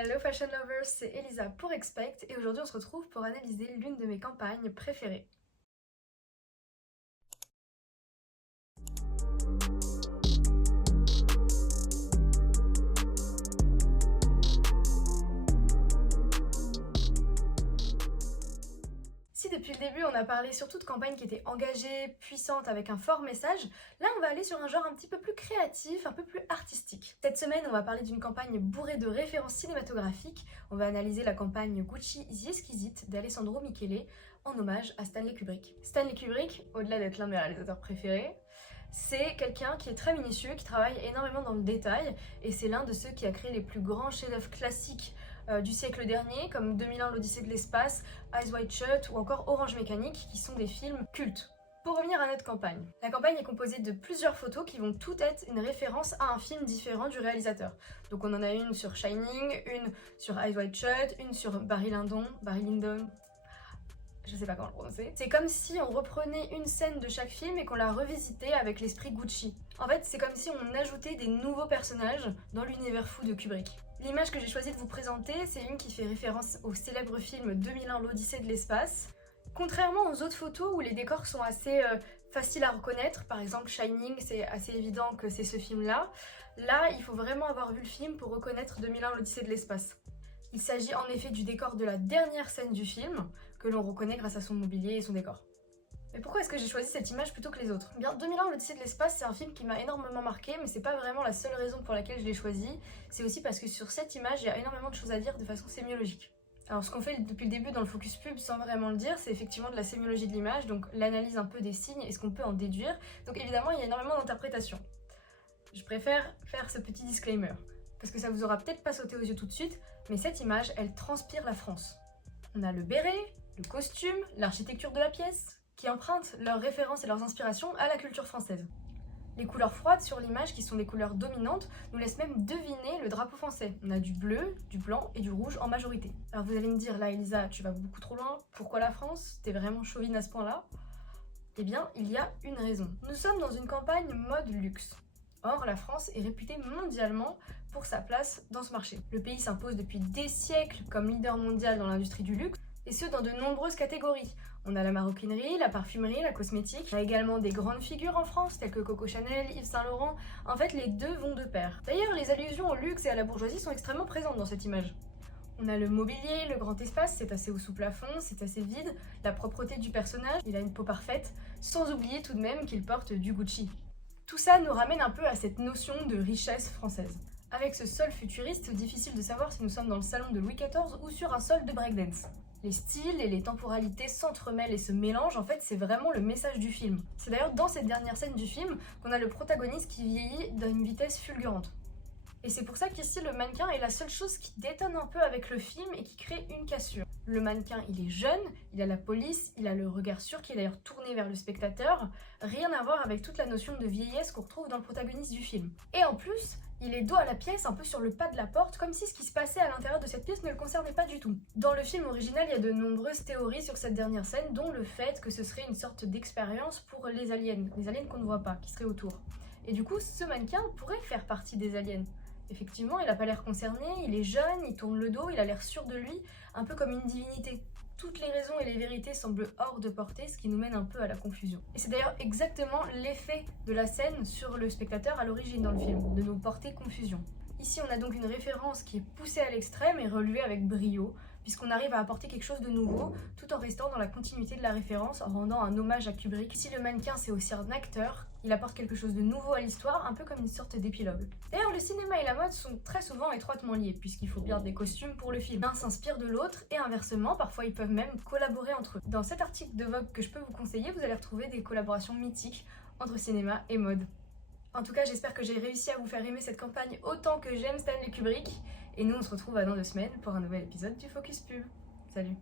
Hello Fashion Lovers, c'est Elisa pour Expect et aujourd'hui on se retrouve pour analyser l'une de mes campagnes préférées. Si depuis le début on a parlé surtout de campagnes qui étaient engagées, puissantes, avec un fort message, là on va aller sur un genre un petit peu plus créatif, un peu plus artistique. Cette semaine on va parler d'une campagne bourrée de références cinématographiques. On va analyser la campagne Gucci The Exquisite d'Alessandro Michele en hommage à Stanley Kubrick. Stanley Kubrick, au-delà d'être l'un de mes réalisateurs préférés, c'est quelqu'un qui est très minutieux, qui travaille énormément dans le détail, et c'est l'un de ceux qui a créé les plus grands chefs-d'œuvre classiques du siècle dernier, comme 2001 l'Odyssée de l'espace, Eyes Wide Shut ou encore Orange Mécanique, qui sont des films cultes. Pour revenir à notre campagne, la campagne est composée de plusieurs photos qui vont toutes être une référence à un film différent du réalisateur. Donc on en a une sur Shining, une sur Eyes Wide Shut, une sur Barry Lyndon, je sais pas comment le prononcer. C'est comme si on reprenait une scène de chaque film et qu'on la revisitait avec l'esprit Gucci. En fait, c'est comme si on ajoutait des nouveaux personnages dans l'univers fou de Kubrick. L'image que j'ai choisi de vous présenter, c'est une qui fait référence au célèbre film 2001 l'Odyssée de l'espace. Contrairement aux autres photos où les décors sont assez faciles à reconnaître, par exemple Shining, c'est assez évident que c'est ce film-là. Là, il faut vraiment avoir vu le film pour reconnaître 2001 l'Odyssée de l'espace. Il s'agit en effet du décor de la dernière scène du film, que l'on reconnaît grâce à son mobilier et son décor. Mais pourquoi est-ce que j'ai choisi cette image plutôt que les autres ? Bien, 2001 l'Odyssée de l'espace, c'est un film qui m'a énormément marqué, mais c'est pas vraiment la seule raison pour laquelle je l'ai choisi. C'est aussi parce que sur cette image, il y a énormément de choses à dire de façon sémiologique. Alors ce qu'on fait depuis le début dans le focus pub sans vraiment le dire, c'est effectivement de la sémiologie de l'image, donc l'analyse un peu des signes et ce qu'on peut en déduire. Donc évidemment, il y a énormément d'interprétations. Je préfère faire ce petit disclaimer, parce que ça vous aura peut-être pas sauté aux yeux tout de suite, mais cette image, elle transpire la France. On a le béret, le costume, l'architecture de la pièce, qui empruntent leurs références et leurs inspirations à la culture française. Les couleurs froides sur l'image, qui sont des couleurs dominantes, nous laissent même deviner le drapeau français. On a du bleu, du blanc et du rouge en majorité. Alors vous allez me dire, là Elisa, tu vas beaucoup trop loin, pourquoi la France ? T'es vraiment chauvine à ce point-là ? Eh bien, il y a une raison. Nous sommes dans une campagne mode luxe. Or, la France est réputée mondialement pour sa place dans ce marché. Le pays s'impose depuis des siècles comme leader mondial dans l'industrie du luxe, et ce dans de nombreuses catégories. On a la maroquinerie, la parfumerie, la cosmétique. On a également des grandes figures en France, telles que Coco Chanel, Yves Saint Laurent. En fait, les deux vont de pair. D'ailleurs, les allusions au luxe et à la bourgeoisie sont extrêmement présentes dans cette image. On a le mobilier, le grand espace, c'est assez haut sous plafond, c'est assez vide. La propreté du personnage, il a une peau parfaite, sans oublier tout de même qu'il porte du Gucci. Tout ça nous ramène un peu à cette notion de richesse française. Avec ce sol futuriste, difficile de savoir si nous sommes dans le salon de Louis XIV ou sur un sol de breakdance. Les styles et les temporalités s'entremêlent et se mélangent, en fait c'est vraiment le message du film. C'est d'ailleurs dans cette dernière scène du film qu'on a le protagoniste qui vieillit à une vitesse fulgurante. Et c'est pour ça qu'ici le mannequin est la seule chose qui détonne un peu avec le film et qui crée une cassure. Le mannequin il est jeune, il a la police, il a le regard sûr qui est d'ailleurs tourné vers le spectateur, rien à voir avec toute la notion de vieillesse qu'on retrouve dans le protagoniste du film. Et en plus, il est dos à la pièce, un peu sur le pas de la porte, comme si ce qui se passait à l'intérieur de cette pièce ne le concernait pas du tout. Dans le film original, il y a de nombreuses théories sur cette dernière scène, dont le fait que ce serait une sorte d'expérience pour les aliens qu'on ne voit pas, qui seraient autour. Et du coup, ce mannequin pourrait faire partie des aliens. Effectivement, il n'a pas l'air concerné, il est jeune, il tourne le dos, il a l'air sûr de lui, un peu comme une divinité. Toutes les raisons et les vérités semblent hors de portée, ce qui nous mène un peu à la confusion. Et c'est d'ailleurs exactement l'effet de la scène sur le spectateur à l'origine dans le film, de nous porter confusion. Ici, on a donc une référence qui est poussée à l'extrême et relevée avec brio, puisqu'on arrive à apporter quelque chose de nouveau, tout en restant dans la continuité de la référence, en rendant un hommage à Kubrick. Si le mannequin c'est aussi un acteur, il apporte quelque chose de nouveau à l'histoire, un peu comme une sorte d'épilogue. D'ailleurs, le cinéma et la mode sont très souvent étroitement liés, puisqu'il faut bien des costumes pour le film. L'un s'inspire de l'autre, et inversement, parfois ils peuvent même collaborer entre eux. Dans cet article de Vogue que je peux vous conseiller, vous allez retrouver des collaborations mythiques entre cinéma et mode. En tout cas, j'espère que j'ai réussi à vous faire aimer cette campagne autant que j'aime Stanley Kubrick. Et nous, on se retrouve dans 2 semaines pour un nouvel épisode du Focus Pub. Salut!